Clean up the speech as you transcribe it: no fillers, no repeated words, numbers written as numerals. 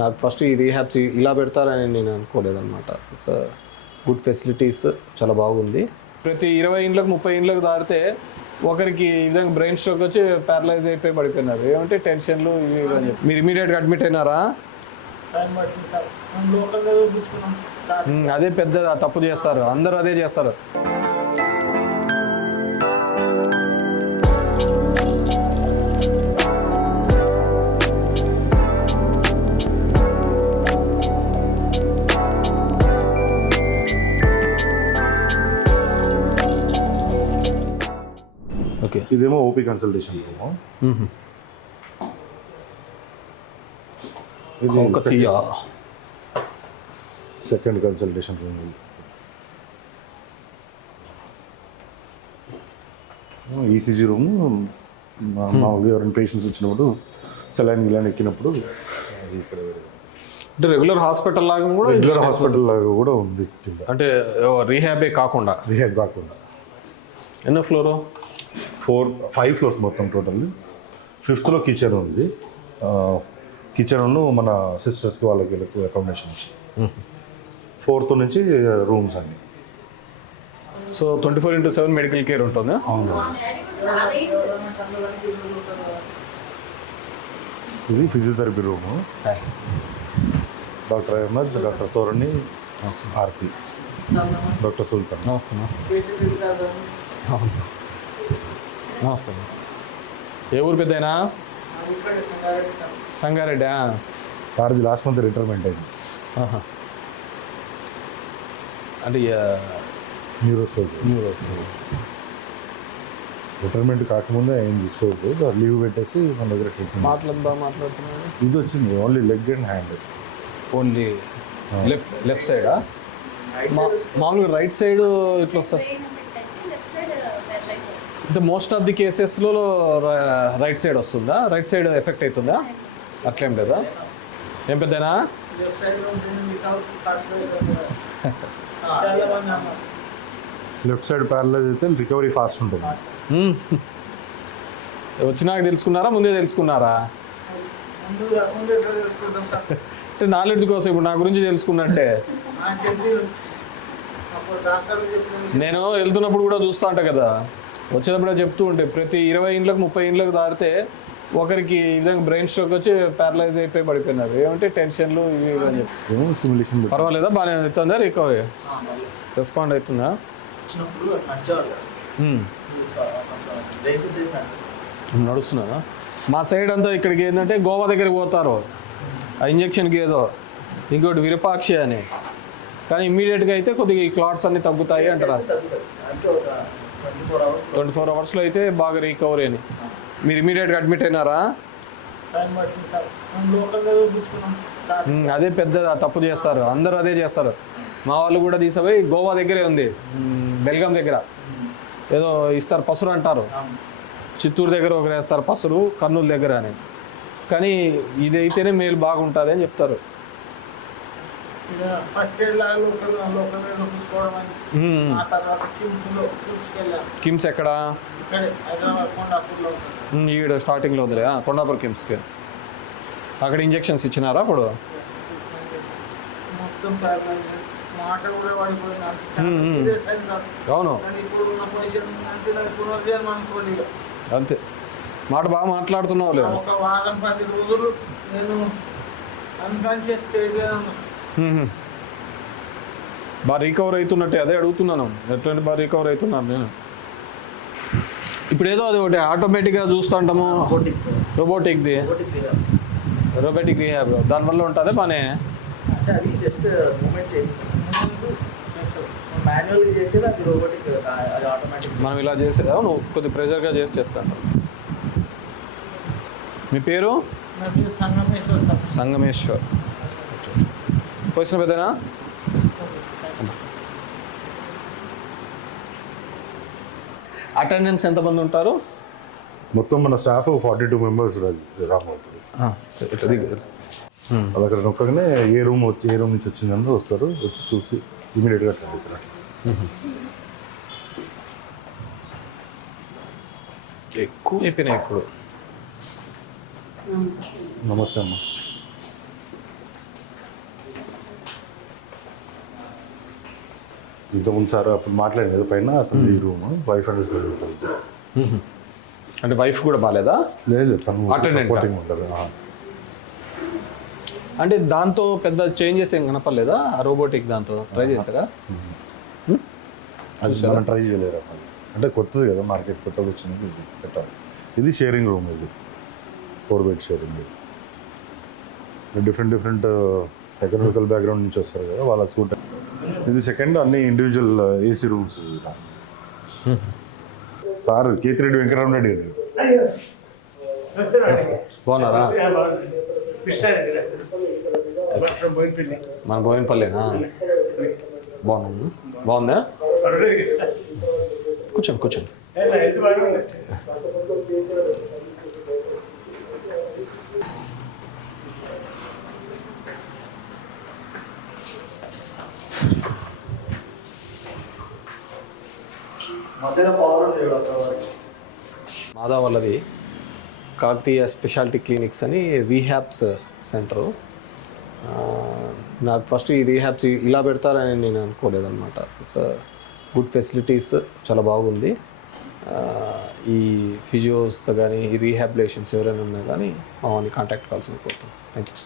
నాకు ఫస్ట్ ఈ రీహాబ్స్ ఇలా పెడతారని నేను అనుకోలేదన్నమాట. సో గుడ్ ఫెసిలిటీస్, చాలా బాగుంది. ప్రతి 20 ఇండ్లకు 30 ఇండ్లకు దాటితే ఒకరికి ఈ విధంగా బ్రెయిన్ స్ట్రోక్ వచ్చి ప్యారలైజ్ అయిపోయి పడిపోయినారు. ఏమంటే టెన్షన్లు ఇవి అని చెప్పి. మీరు ఇమీడియట్గా అడ్మిట్ అయినారా? అదే పెద్ద తప్పు చేస్తారు, అందరూ అదే చేస్తారు. ఓకే, ఇదేమో ఓపీ కన్సల్టేషన్ రూమ్. ఇది second consultation room. ECG room మామూలుగా ఎవరైనా పేషెంట్స్ వచ్చినప్పుడు సెలైన్ గిలైన్ ఎక్కినప్పుడు ఇక్కడ అంటే రెగ్యులర్ హాస్పిటల్ లాగా కూడా, రెగ్యులర్ హాస్పిటల్ లాగా కూడా ఉంది కింద. అంటే రీహాబే కాకుండా. రీహాబ్ కాకుండా. ఎన్నో ఫ్లోరు? 5 ఫ్లోర్స్ మొత్తం టోటల్. 5th లో కిచెన్ ఉంది. కిచెన్ మన సిస్టర్స్కి వాళ్ళకి వీళ్ళకి అకామిడేషన్. 4th నుంచి రూమ్స్ అన్ని. సో 24/7 మెడికల్ కేర్ ఉంటుందా? అవును. ఇది physiotherapy room. Doctor Ahmed, doctor Torani, Bharati, doctor Sultan. నమస్తే. నమస్తే. ఏ ఊరు పెద్దయినా? సంగారెడ్డా? సార్ది లాస్ట్ మంత్ రిటైర్మెంట్ అయింది. అంటే న్యూరోసర్జన్ రిటైర్మెంట్ కాకముందే అయింది. స్ట్రోక్, లీవ్ పెట్టేసి మన దగ్గర ట్రీట్మెంట్. మాట్లాడుతున్నాను. ఇది వచ్చింది only leg and hand. Only left సైడా? మామూలుగా రైట్ సైడ్ ఇట్లా వస్తుంది. అంటే మోస్ట్ ఆఫ్ ది కేసెస్లో రైట్ సైడ్ వస్తుందా? రైట్ సైడ్ ఎఫెక్ట్ అవుతుందా? అట్లేం లేదా? ఏం పెద్దనా? లెఫ్ట్ సైడ్ ప్యారలైజ్ అయితే రికవరీ ఫాస్ట్ ఉంటుంది. వచ్చినాక తెలుసుకున్నారా, ముందే తెలుసుకున్నారా? అంటే నాలెడ్జ్ కోసం. ఇప్పుడు నా గురించి తెలుసుకున్నట్టే. నేను వెళ్తున్నప్పుడు కూడా చూస్తూ ఉంటా కదా, వచ్చేటప్పుడు చెప్తూ ఉంటే ప్రతి 20 ఇండ్లకు 30 ఇండ్లకు దాటితే ఒకరికి ఈ విధంగా బ్రెయిన్ స్ట్రోక్ వచ్చి ప్యారలైజ్ అయిపోయి పడిపోయినారు. ఏమంటే టెన్షన్లు ఇవి అని చెప్పి. సిమ్యులేషన్ పర్వాలేదా? బాగానే అవుతుందా? రికవరీ రెస్పాండ్ అవుతుందా? నడుస్తున్నా. మా సైడ్ అంతా ఇక్కడికి ఏంటంటే గోవా దగ్గరికి పోతారు ఆ ఇంజక్షన్కి ఏదో, ఇంకోటి విరూపాక్షి అని. కానీ ఇమ్మీడియట్గా అయితే కొద్దిగా ఈ క్లాట్స్ అన్నీ తగ్గుతాయి అంటారా? 24 అవర్స్లో అయితే బాగా రికవరీ అని. మీరు ఇమీడియట్గా అడ్మిట్ అయినారా? అదే పెద్ద తప్పు చేస్తారు, అందరూ అదే చేస్తారు. మా వాళ్ళు కూడా తీసుకుపోయి గోవా దగ్గరే ఉంది, బెల్గాం దగ్గర ఏదో ఇస్తారు, పసురు అంటారు. చిత్తూరు దగ్గర ఒకరు వేస్తారు పసురు, కర్నూలు దగ్గర అని. కానీ ఇది అయితేనే మేలు బాగుంటుంది అని చెప్తారు. కిమ్స్ ఎక్కడ? ఈడ స్టార్టింగ్లో ఉందిలే, కొండాపూర్ కిమ్స్కి. అక్కడ ఇంజెక్షన్స్ ఇచ్చినారా అప్పుడు? అవును, అంతే. మాట బాగా మాట్లాడుతున్నావు లేదు? బాగా రికవర్ అవుతున్నట్టే, అదే అడుగుతున్నాను. ఎట్లాంటి బాగా రికవర్ అవుతున్నాను నేను. ఇప్పుడు ఏదో అది ఒకటి ఆటోమేటిక్గా చూస్తుంటాము, రోబోటిక్ రీహాబ్. దానివల్ల ఉంటుందా పని? మనం ఇలా చేసేదా? నువ్వు కొద్దిగా ప్రెషర్గా చేస్తాను. మీ పేరు? సంగమేశ్వర్. పోసిన పెద్దనా? అటెండెన్స్ ఎంతమంది ఉంటారు? మొత్తం మన స్టాఫ్ 42 మెంబర్స్. రామోతుడు అక్కడ నొక్కగానే ఏ రూమ్ నుంచి వచ్చిందని వస్తారు, వచ్చి చూసి ఇమీడియట్గా అటెండ్ అవుతారు. ఎక్కువ అయిపోయినాయి ఇప్పుడు. నమస్తే అమ్మ. ఇంతకుముందు సార్ అప్పుడు మాట్లాడింది కదా పైన అతను ఈ రూమ్ వైఫ్ అండ్ హస్బెండ్ ఉంటుంది. అంటే వైఫ్ కూడా బాగాలేదా? లేదు తను Attendant. సపోర్టింగ్ ఉంటుంది. అంటే దాంతో పెద్ద చేంజెస్ ఏం కనపడలేదా? రోబోటిక్ దాంతో ట్రై చేశారా? అది మనం ట్రై చేయలేరు అప్పుడు. అంటే కొత్తది కదా మార్కెట్ కొత్తగా వచ్చింది ఇది పెట్టాలి. ఇది షేరింగ్ రూమ్, ఇది 4 bed sharing. Different economical background నుంచి వస్తారు కదా వాళ్ళకి సూట్. ఇది సెకండ్, అన్ని individual AC rooms. Sir Kethireddy Venkataramareddy garu బాగున్నారా? మన బోయినపల్లేనా? బాగున్నాము. బాగుందా? కూర్చోండి. మాధవ్ వాళ్ళది కాకతీయ స్పెషాలిటీ క్లినిక్స్ అని రీహాబ్స్ సెంటరు. నాకు ఫస్ట్ ఈ రీహాబ్స్ ఇలా పెడతారని నేను అనుకోలేదన్నమాట. సో గుడ్ ఫెసిలిటీస్, చాలా బాగుంది. ఈ ఫిజియోస్తో కానీ ఈ రీహాబిలేషన్స్ ఎవరైనా ఉన్నా కానీ మా వాడిని కాంటాక్ట్ కావాల్సిన కోరుతాం. Thank you.